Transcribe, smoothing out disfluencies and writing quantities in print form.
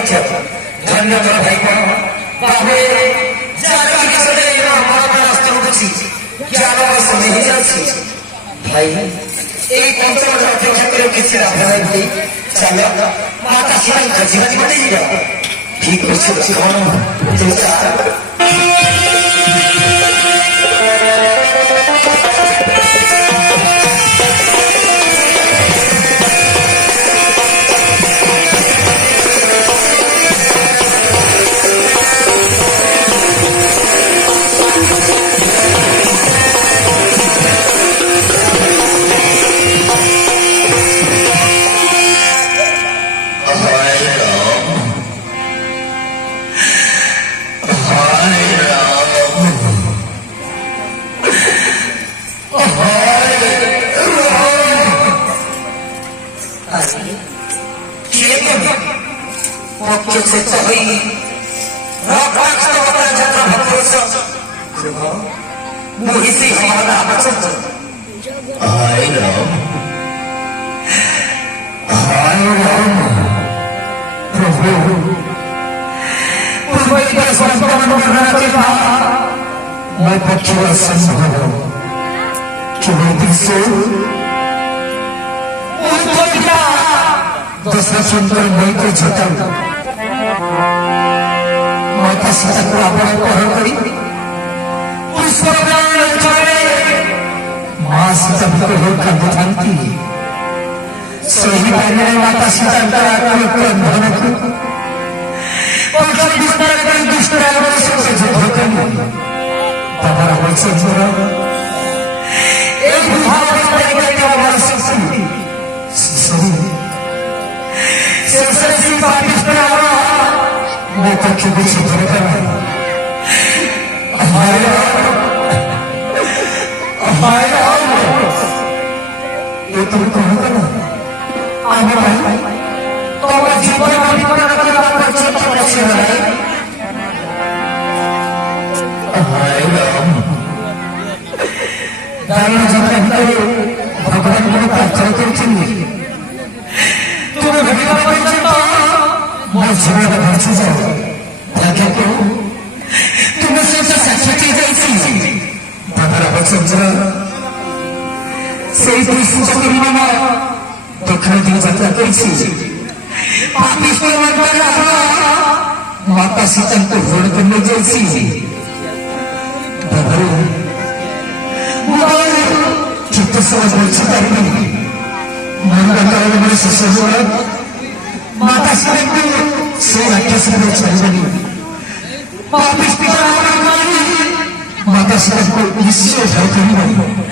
ମଧ୍ୟ ଧନ୍ୟବାଦ ଭାଇ ତାହେଲେ ଯାହାର ବିଷୟରେ ମହାରାଷ୍ଟ୍ର ହେଉଛି ଜ୍ଞାନ ସମୟ ହେଇଯାଉଛି ଭାଇ এই পঞ্চম অপেক্ষা করে কিছু লাভ নাই চাল মাতা সীতাଙ୍କ ଜୀବନ ବନେଇଯିବା ঠিক ଅଛି କଣ मैं पक्षवा संभव दशरथ सुंदर मई के झटल माता सीता को अपहरण करी माँ सीता कांदी सही टाइम माता सीता बंधन भगवान को प्रार्थना कर तुम्हें दक्षिण दिन यात्रा कर माता सीता को हरण करने जाइए चित्त समझ माता सीता को से राक्षस माता सीता को निश्चय भय कर